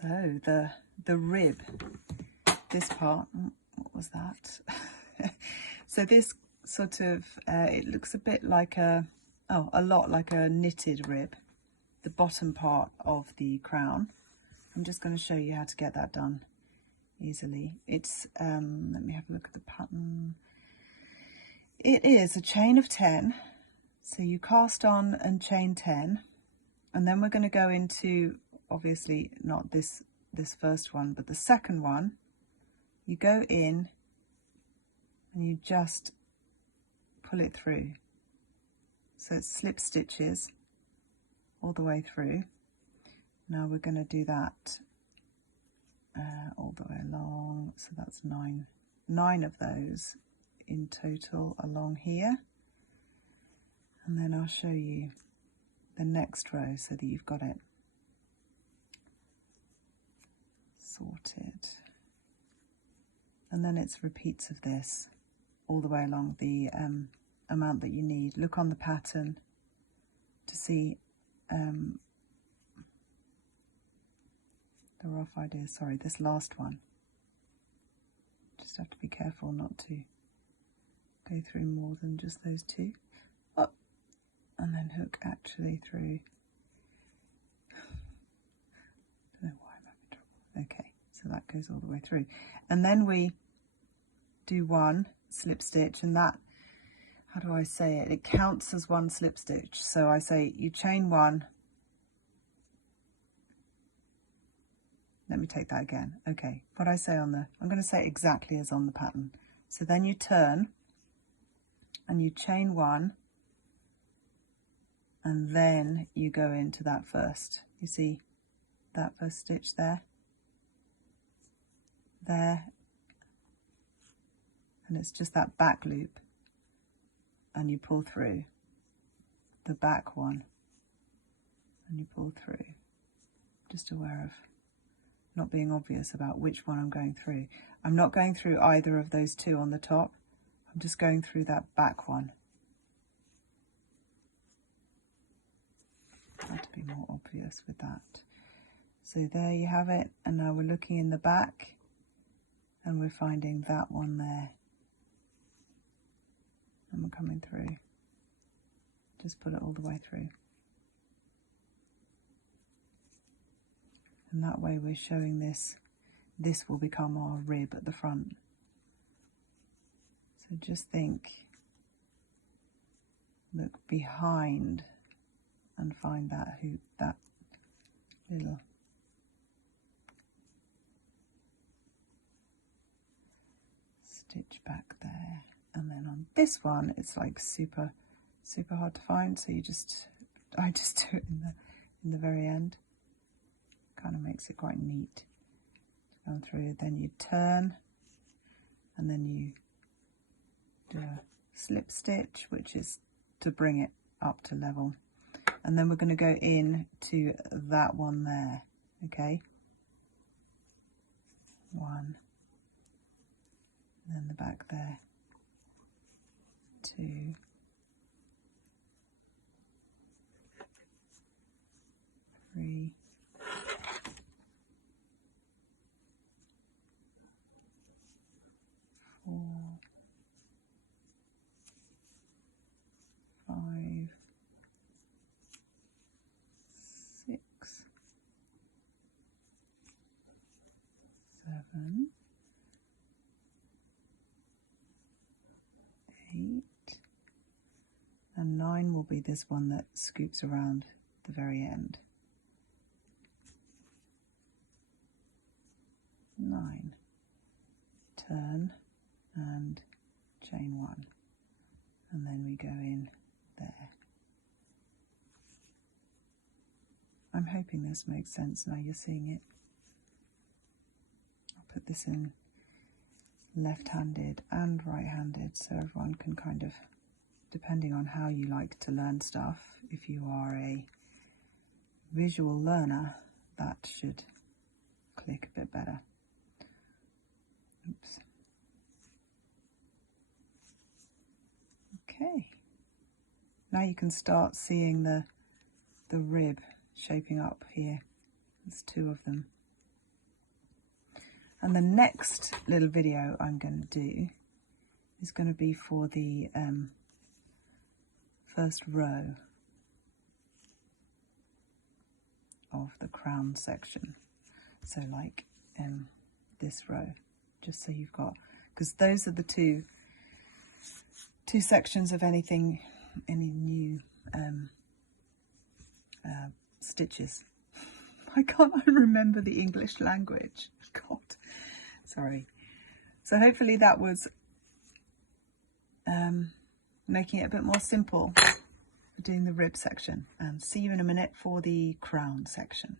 So the rib, this part, what was that? So this sort of, it looks a bit like a lot like a knitted rib, the bottom part of the crown. I'm just going to show you how to get that done easily. It's, let me have a look at the pattern. It is a chain of 10. So you cast on and chain 10, and then we're going to go into, obviously not this first one, but the second one. You go in and you just pull it through. So it's slip stitches all the way through. Now we're going to do that all the way along. So that's nine of those in total along here. And then I'll show you the next row so that you've got it sorted. And then it's repeats of this all the way along the amount that you need. Look on the pattern to see the rough idea. Sorry, this last one. Just have to be careful not to go through more than just those two. Up and then hook actually through. Don't know why I'm having trouble. Okay, so that goes all the way through. And then we do one slip stitch, and that, how do I say it? It counts as one slip stitch. So I say you chain one. Let me take that again. Okay, what I say on the, I'm going to say it exactly as on the pattern. So then you turn and you chain one, and then you go into that first. You see that first stitch there? There. And it's just that back loop. And you pull through the back one. And you pull through. Just aware of not being obvious about which one I'm going through. I'm not going through either of those two on the top. I'm just going through that back one. Try to be more obvious with that. So there you have it, and now we're looking in the back and we're finding that one there. And we're coming through. Just pull it all the way through. And that way we're showing this. This will become our rib at the front. So just think, look behind and find that hoop, that little stitch back there. And then on this one, it's like super hard to find. So I just do it in the very end. Kind of makes it quite neat to go through. Then you turn, and then you do a slip stitch, which is to bring it up to level. And then we're going to go in to that one there. Okay, one, and then the back there, 2, 3, 4, 5, 6, 7, 8, and 9 will be this one that scoops around the very end. 9, turn and chain 1, and then we go in there. I'm hoping this makes sense now you're seeing it. I'll put this in left-handed and right-handed so everyone can kind of, depending on how you like to learn stuff, if you are a visual learner, that should click a bit better. Oops. Okay, now you can start seeing the rib shaping up here. There's 2 of them. And the next little video I'm going to do is going to be for the first row of the crown section. So like this row, just so you've got, because those are the two sections of any new stitches. I can't remember the English language. God, sorry. So hopefully that was making it a bit more simple for doing the rib section. And see you in a minute for the crown section.